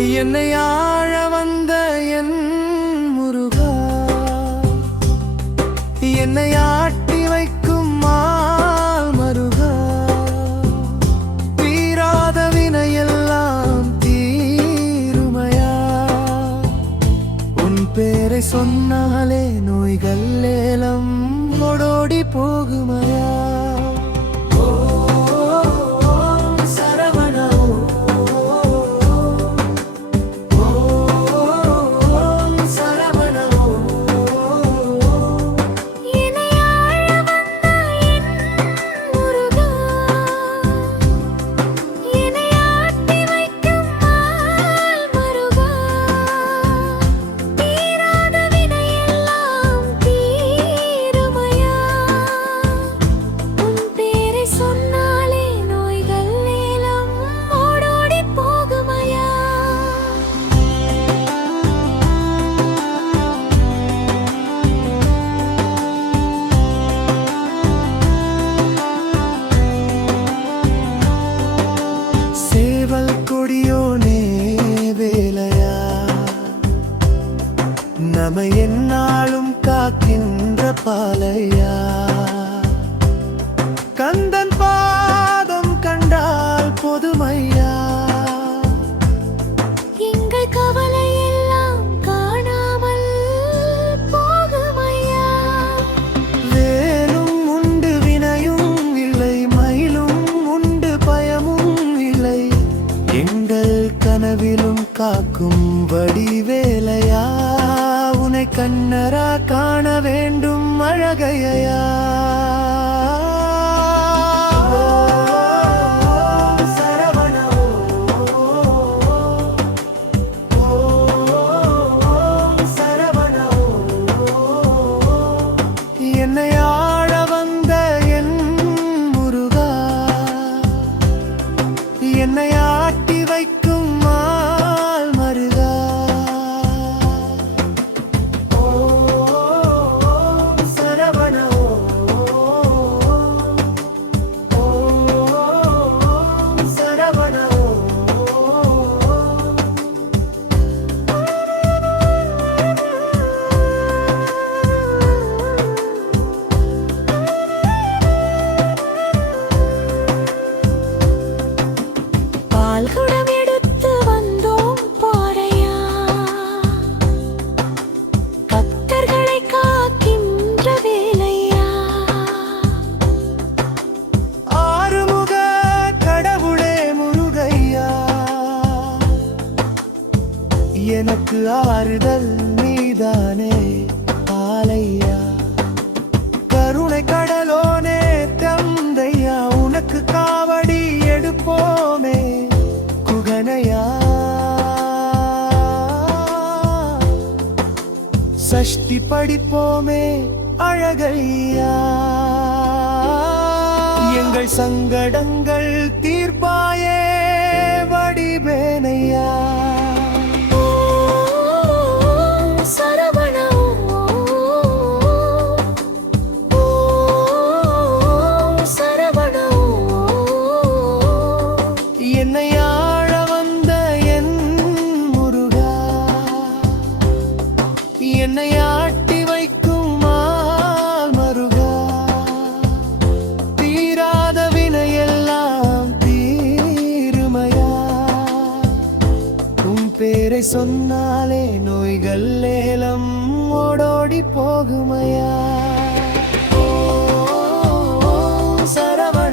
என்னை ஆழ வந்த என் முருகா, என்னை ஆட்டி வைக்கும் மால் மருகா, தீராத வினையெல்லாம் தீருமையா, உன் பேரை சொன்னாலே நோய்கள் ஏலம் ஓடோடி போகுமையா. நம்மை எந்நாளும் காக்கின்ற பாலையா, கந்தன் பாதம் கண்டால் பொதுமையா, எங்கள் கவலை எல்லாம் காணாமல் போகுமையா. வேலும் உண்டு வினையும் இல்லை, மயிலும் உண்டு பயமும் இல்லை, எங்கள் கனவிலும் காக்கும் வடிவேலையா, உன்னை கண்ணரா காண வேண்டும் அழகையா. என்னை ஆழ வந்த என் முருகா, என்னை ஆட்டி வைக்கும் மால் மருகா, பால்குடம் எடுத்து வந்தோம் பாரையா, பக்தர்களை காக்கின்ற வேலையா. ஆறுமுக கடவுளே முருகையா, எனக்கு ஆறுதல் நீதானே ஆலையா, கருணை கடலோனே தந்தையா, உனக்கு காவடி எடுப்போமே குகனையா, சஷ்டி படிப்போமே அழகையா, எங்கள் சங்கடங்கள் தீர்ப்பாயே வடிவேனையா. என்னை ஆழ வந்த என் முருகா, என்னை ஆட்டி வைக்கும் மால் மருகா, தீராத வினையெல்லாம் தீருமையா, உன் பேரை சொன்னாலே நோய்கள் ஏலம் ஓடோடி போகுமையா. சரவண